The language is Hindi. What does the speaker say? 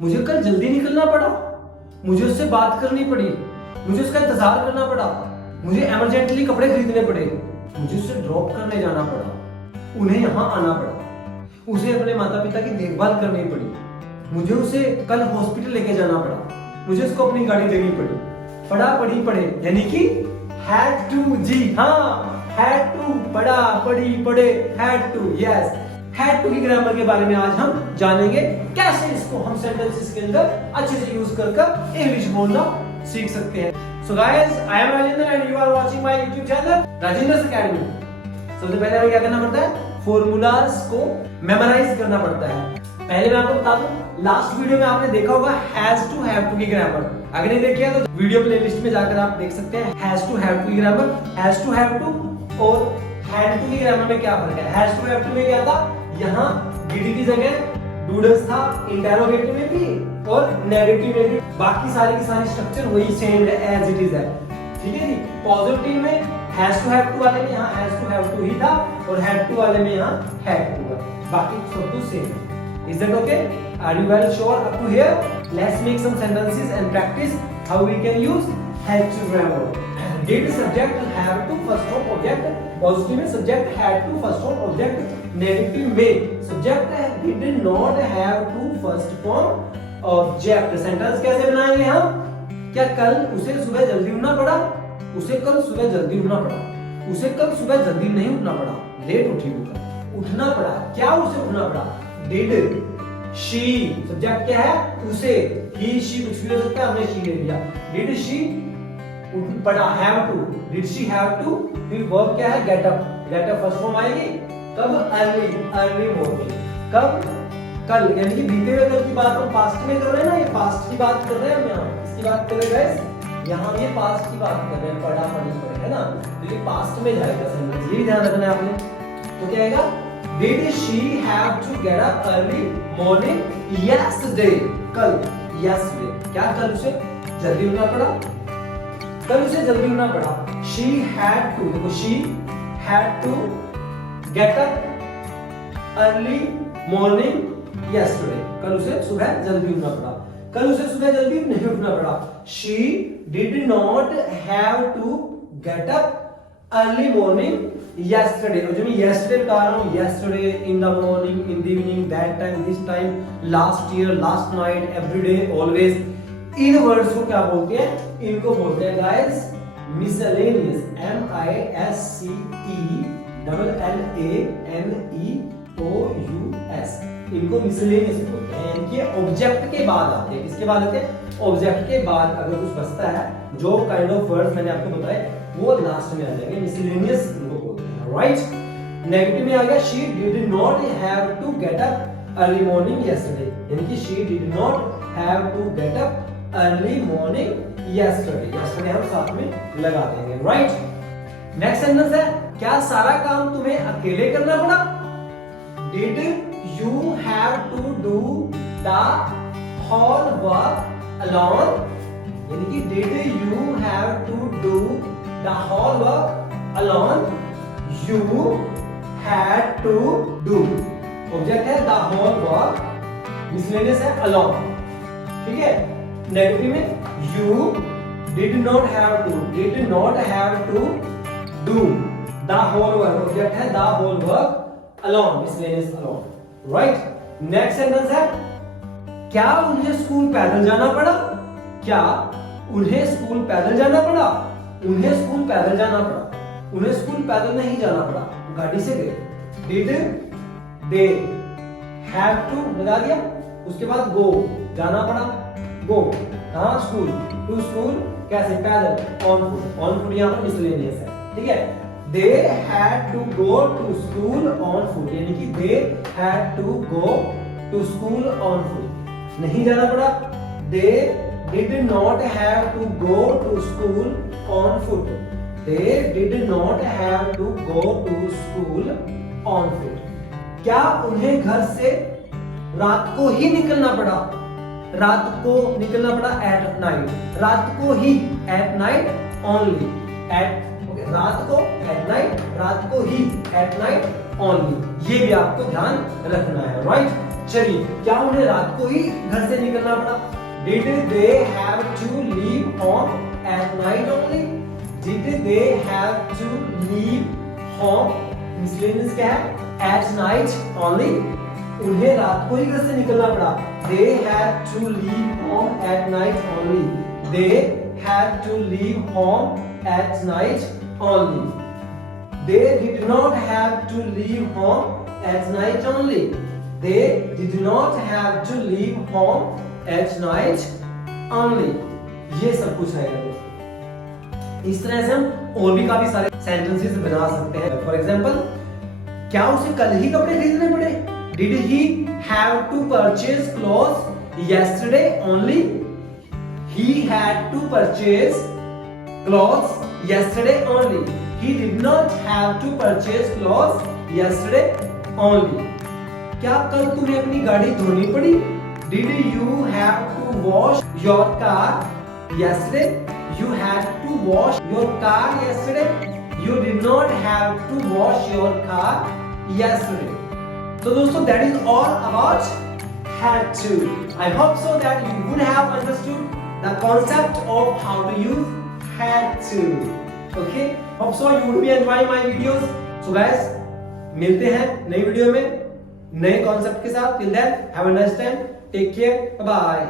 मुझे कल जल्दी निकलना पड़ा, मुझे उससे बात करनी पड़ी, मुझे उसका इंतजार करना पड़ा, मुझे इमरजेंटली कपड़े खरीदने पड़े, मुझे उसे ड्रॉप करने जाना पड़ा, उन्हें यहाँ आना पड़ा, उसे अपने माता पिता की देखभाल करनी पड़ी, मुझे उसे कल हॉस्पिटल लेके जाना पड़ा, मुझे उसको अपनी गाड़ी देनी पड़ी। पढ़ा पढ़ी पढ़े यानी कि had to, जी हाँ, had to, पढ़ा पढ़ी पढ़े, had to, yes, had to की ग्रामर के बारे में आज हम जानेंगे, कैसे इसको हम सेंटेंसेस के अंदर अच्छे से यूज कर इंग्लिश बोलना सीख सकते हैं। So guys, I am Rajendra and you are watching my YouTube channel Rajendra's Academy। सबसे पहले हमें क्या करना पड़ता है? फॉर्मूलाज को मेमोराइज करना पड़ता है। पहले मैं आपको बता दूं, लास्ट वीडियो में आपने देखा होगा हैज टू हैव टू की ग्रामर। अगर नहीं देखिए तो वीडियो प्लेलिस्ट में जाकर आप देख सकते हैं हैज टू हैव टू की grammar. Has to have to और हैड टू की ग्रामर में क्या फर्क है? हैज टू हैव टू में क्या था? यहाँ डीडी की जगह डूडल्स था, इंटेरोगेटिव में भी और नेगेटिव में भी, बाकी सारी की सारी स्ट्रक्चर वही सेम है एज इट इज है। ठीक है जी। पॉजिटिव में हैज टू हैव टू वाले में यहाँ हैज टू हैव टू ही था और हैड टू वाले में यहाँ हैड टू है, बाकी सब कुछ सेम है। Is that okay? Are you well sure up to here? Let's make some sentences and practice how we can use had to grammar. Did subject have to first form object? Positive में subject had to first form object. Negative में subject did not have to first form object. Sentence कैसे बनाएंगे हम? क्या कल उसे सुबह जल्दी उठना पड़ा? उसे कल सुबह जल्दी उठना पड़ा। उसे कल सुबह जल्दी नहीं उठना पड़ा, लेट उठी वो कल। उठना पड़ा, क्या उसे उठना पड़ा? Did she, सब्जेक्ट क्या है? उसे, he she कुछ भी हो सकता है, हमने she ले लिया। Did she पढ़ा, have to, did she have to, फिर verb क्या है? Get up, get up first form आएगी कब? early, early morning। कब? कल, यानी कि बीते हुए कल की बात हम पास्ट में कर रहे हैं ना, ये पास्ट की बात कर रहे हैं हम यहाँ, इसकी बात कर रहे हैं यहाँ, ये पास्ट की बात कर रहे हैं, पढ़ा पढ़ी पढ़े, है ना, तो ये पास्ट में जाएगा सेंटेंस, ये ध्यान रखना है आपने। तो क्या आएगा? Did she have to get up early morning yesterday? कल, yesterday, क्या कल उसे जल्दी उठना पड़ा? कल उसे जल्दी उठना पड़ा। She had to, देखो she had to get up early morning yesterday। कल उसे सुबह जल्दी उठना पड़ा। कल उसे सुबह जल्दी नहीं उठना पड़ा। She did not have to get up early morning yesterday। और जो मैं yesterday बता रहा हूँ, yesterday, in the morning, in the evening, that time, this time, last year, last night, every day, always, in words को क्या बोलते हैं? इनको बोलते हैं गाइस miscellaneous, miscellaneous। इनको miscellaneous बोलते हैं, इनके ऑब्जेक्ट के बाद आते हैं। किसके बाद आते हैं? ऑब्जेक्ट के बाद अगर कुछ बचता है, जो काइंड ऑफ वर्ड्स मैंने आपको बताए वो लास्ट में आ जाएंगे, miscellaneous इनको बोलते हैं, राइट। नेगेटिव में आ गया she did not have to get up early morning yesterday, यानी कि she did not have to get up early morning yesterday। yesterday हम साथ में लगा देंगे, राइट। नेक्स्ट सेंटेंस है, क्या सारा काम तुम्हें अकेले करना पड़ा? Did you have to do the whole work alone? यानी कि did you have to do the whole work alone? You had to do, object है the whole work, miscellaneous है alone, ठीक है। नेगेटिव में you did not have to do the whole work, object है the whole work alone, miscellaneous alone, right। Next sentence है, क्या उन्हें स्कूल पैदल जाना पड़ा? क्या उन्हें स्कूल पैदल जाना पड़ा? उन्हें स्कूल पैदल जाना पड़ा, उन्हें स्कूल पैदल नहीं जाना पड़ा, गाड़ी से गए। Did they have to लगा दिया, उसके बाद go, जाना पड़ा, go, कहाँ? स्कूल, to स्कूल कैसे? पैदल, on foot, on foot यहाँ पर miscellaneous है, ठीक है। They had to go to school on foot, यानी कि they had to go to school on foot, नहीं जाना पड़ा। They did not have to go to school on foot, they did not have to go to school on foot। क्या उन्हें घर से रात को ही निकलना पड़ा? रात को निकलना पड़ा at night, रात को ही at night only, at रात को at night, रात को ही at night only, ये भी आपको ध्यान रखना है, राइट। चलिए, क्या उन्हें रात को ही घर से निकलना पड़ा? Did they have to leave home at night only? Did they have to leave home? Miscellaneous क्या है? At night only. उन्हें रात को ही घर से निकलना पड़ा. They had to leave home at night only. They had to leave home at night only. They did not have to leave home at night only. They did not have to leave home at night only. ये सब कुछ आएगा दोस्तों. इस तरह से हम और भी काफी सारे सेंटेंसेस बना सकते हैं. फॉर एग्जाम्पल, क्या उसे कल ही कपड़े खरीदने पड़े? Did he have to purchase clothes yesterday only? He had to purchase clothes yesterday only. He did not have to purchase clothes yesterday only. क्या कल तुम्हें अपनी गाड़ी धोनी पड़ी? Did you have to wash your car yesterday? You had to wash your car yesterday. You did not have to wash your car yesterday. So दोस्तों, that is all about had to. I hope so that you would have understood the concept of how to use had to. Okay? Hope so you would be enjoying my videos. So guys, मिलते हैं नई वीडियो में नए कॉन्सेप्ट के साथ. Till then, have a nice time. Take care. Bye bye.